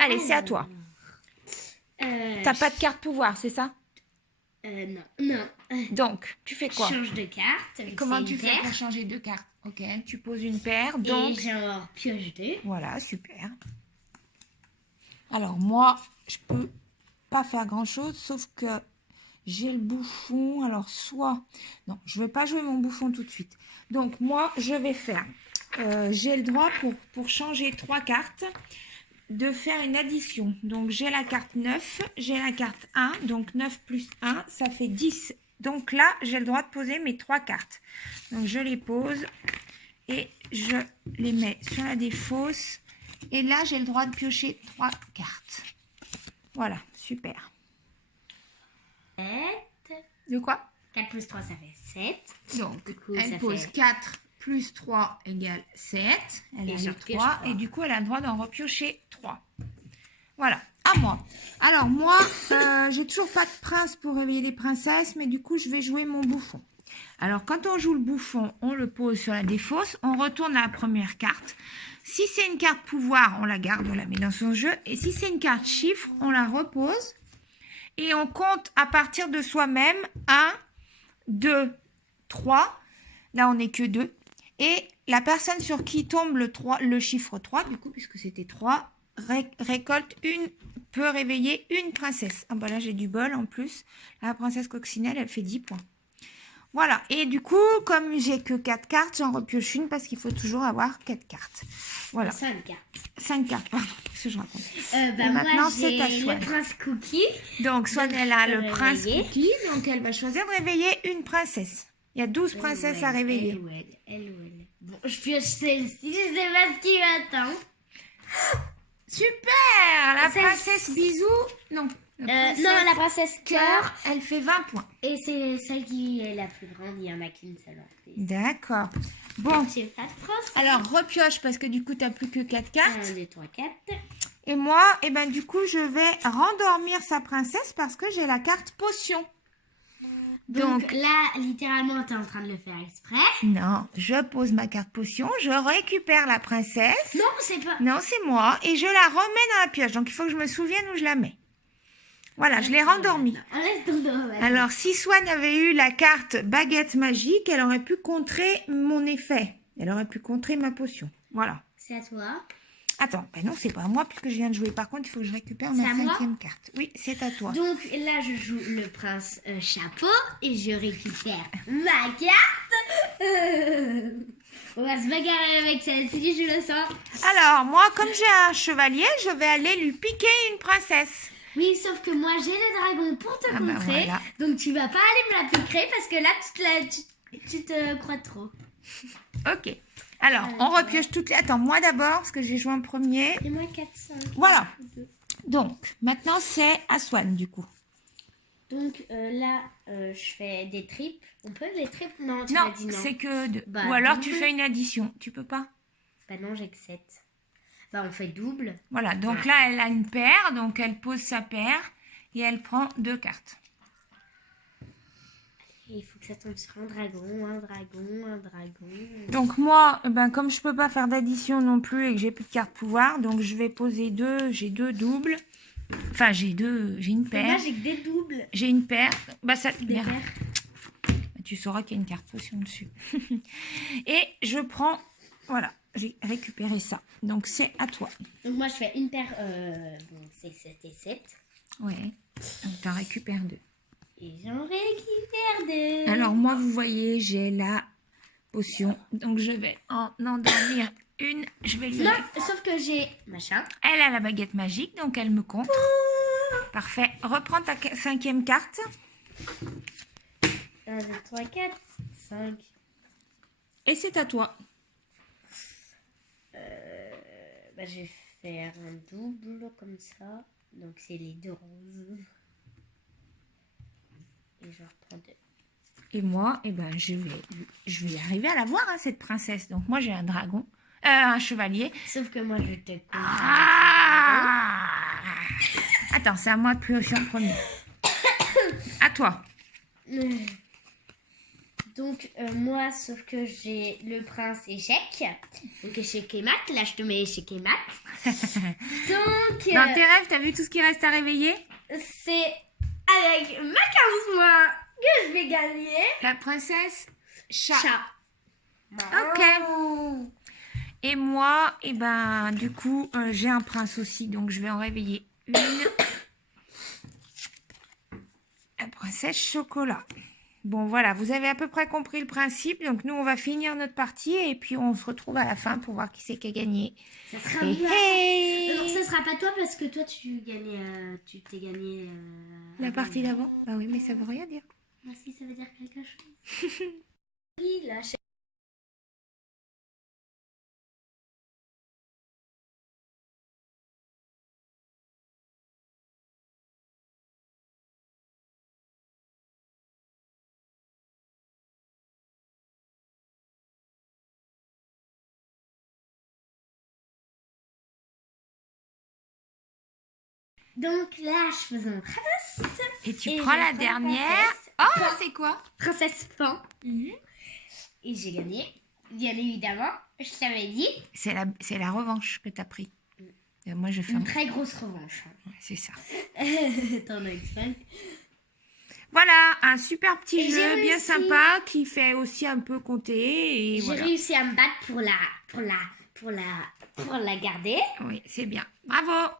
Allez, c'est à toi. T'as pas de carte pouvoir, c'est ça? Non. Non. Donc, tu fais quoi? Change de carte. Comment tu fais pour changer deux cartes? Ok, tu poses une paire, donc... Et genre pioche 2. Voilà, super. Alors, moi, je peux pas faire grand-chose, sauf que j'ai le bouffon. Alors, soit... Non, je vais pas jouer mon bouffon tout de suite. Donc, moi, je vais faire... j'ai le droit, pour changer 3 cartes, de faire une addition. Donc, j'ai la carte 9, j'ai la carte 1. Donc, 9 plus 1, ça fait 10. Donc là, j'ai le droit de poser mes 3 cartes. Donc, je les pose et je les mets sur la défausse. Et là, j'ai le droit de piocher 3 cartes. Voilà, super. 7. De quoi? 4 plus 3, ça fait 7. Donc, Du coup, elle ça pose fait... 4 plus 3 égale 7. Elle Et a j'en les pioche 3. 3. Et du coup, elle a le droit d'en repiocher 3. Voilà, à moi. Alors, moi, j'ai toujours pas de prince pour réveiller les princesses. Mais du coup, je vais jouer mon bouffon. Alors, quand on joue le bouffon, on le pose sur la défausse. On retourne à la première carte. Si c'est une carte pouvoir, on la garde, on la met dans son jeu. Et si c'est une carte chiffre, on la repose. Et on compte à partir de soi-même 1, 2, 3. Là, on n'est que 2. Et la personne sur qui tombe le chiffre 3, du coup, puisque c'était 3, récolte peut réveiller une princesse. Ah bah là, j'ai du bol en plus. La princesse coccinelle, elle fait 10 points. Voilà. Et du coup, comme j'ai que 4 cartes, j'en repioche une parce qu'il faut toujours avoir 4 cartes. Voilà. 5 cartes. 5 cartes, pardon. Qu'est-ce que je raconte? Moi, maintenant, c'est j'ai à le Swan. prince Cookie. Donc, Swan, elle a je peux le prince réveiller. Cookie. Donc, elle va choisir de réveiller une princesse. Il y a 12 princesses à réveiller. Elle. Bon, je pioche celle-ci. Je sais pas ce qui m'attend. Super! La Celle- princesse Bisou. Non. Non, la princesse Cœur. Elle fait 20 points. Et c'est celle qui est la plus grande. Il y en a qu'une seule en fait. D'accord. Bon. J'ai pas de prince. Alors, repioche parce que du coup, tu n'as plus que 4 cartes. 1, 2, 3, 4. Et moi, eh ben, du coup, je vais rendormir sa princesse parce que j'ai la carte potion. Donc là, littéralement, t'es en train de le faire exprès. Non, je pose ma carte potion, je récupère la princesse. Non, c'est pas... Non, c'est moi. Et je la remets dans la pioche. Donc, il faut que je me souvienne où je la mets. Voilà, je l'ai rendormie. Arrête ton dos. Alors, si Swan avait eu la carte baguette magique, elle aurait pu contrer mon effet. Elle aurait pu contrer ma potion. Voilà. C'est à toi. Attends, ben non, c'est pas à moi puisque je viens de jouer. Par contre, il faut que je récupère ma C'est à moi 5e carte. Oui, c'est à toi. Donc là, je joue le prince chapeau et je récupère ma carte. On va se bagarrer avec celle-ci, je le sens. Alors, moi, comme j'ai un chevalier, je vais aller lui piquer une princesse. Oui, sauf que moi, j'ai le dragon pour te Ah bah contrer. voilà. Donc tu vas pas aller me la piquer parce que là, tu te crois trop. Ok. Alors, on repioche toutes les... Attends, moi d'abord, parce que j'ai joué en premier. Et moi, 4, 5. Voilà. Donc, maintenant, c'est à Swan, du coup. Donc là, je fais des tripes. On peut les tripes? Non, tu Non, m'as dit non. c'est que 2. Bah, Ou alors, double. tu fais une addition. Tu peux pas? Bah non, j'ai que 7. Bah on fait double. Voilà, donc là, elle a une paire. Donc, elle pose sa paire et elle prend 2 cartes. Et il faut que ça tombe sur un dragon, un dragon, un dragon. Donc, moi, ben, comme je peux pas faire d'addition non plus et que j'ai plus de cartes pouvoir, donc je vais poser 2. J'ai 2 doubles. Enfin, j'ai une Moi, paire. j'ai que des doubles. J'ai une paire. Bah, ça... Des merde. paires. Tu sauras qu'il y a une carte potion dessus. Et je prends... Voilà, j'ai récupéré ça. Donc, c'est à toi. Donc moi, je fais une paire. Donc c'est 7 et 7. Ouais. Donc, t'en récupères 2. Et j'en récupère 2. Alors, moi, vous voyez, j'ai la potion. Donc, je vais en endormir une. Je vais lui... Non, sauf que j'ai machin. Elle a la baguette magique, donc elle me contre. Parfait. Reprends ta 5e carte. 1, 2, 3, 4, 5. Et c'est à toi. Bah, je vais faire un double comme ça. Donc c'est les 2 roses. Et je reprends 2. Et moi, eh ben, je vais arriver à la voir, hein, cette princesse. Donc, moi, j'ai un dragon. Un chevalier. Sauf que moi, je te compte. Attends, c'est à moi de piocher en premier. À toi. Donc, moi, sauf que j'ai le prince échec. Donc, échec et mat. Là, je te mets échec et mat. Donc, Dans tes rêves, t'as vu tout ce qui reste à réveiller? c'est avec ma 15 mois que je vais gagner. La princesse chat. Chat. Ok. Et moi, eh ben, du coup, j'ai un prince aussi, donc je vais en réveiller une. La princesse chocolat. Bon, voilà, vous avez à peu près compris le principe. Donc, nous, on va finir notre partie et puis on se retrouve à la fin pour voir qui c'est qui a gagné. Ça sera Hey, moi. hey. Non, ça sera pas toi parce que toi, tu t'es gagné. La avant. partie d'avant? Bah oui, mais ça veut rien dire. Ah, si, ça veut dire quelque chose. Oui, là, donc là, je faisais un prince. Et tu Et prends je la prends dernière. princesse. Oh, Pan. c'est quoi? Princesse Pan. Et j'ai gagné. Bien évidemment, je t'avais dit. C'est la revanche que t'as pris. Moi, je fais Une très grosse revanche. Ouais, c'est ça. T'en as extrait. Voilà, un super petit Et j'ai jeu bien réussi. sympa qui fait aussi un peu compter. Et J'ai voilà. réussi à me battre pour la garder. Oui, c'est bien. Bravo!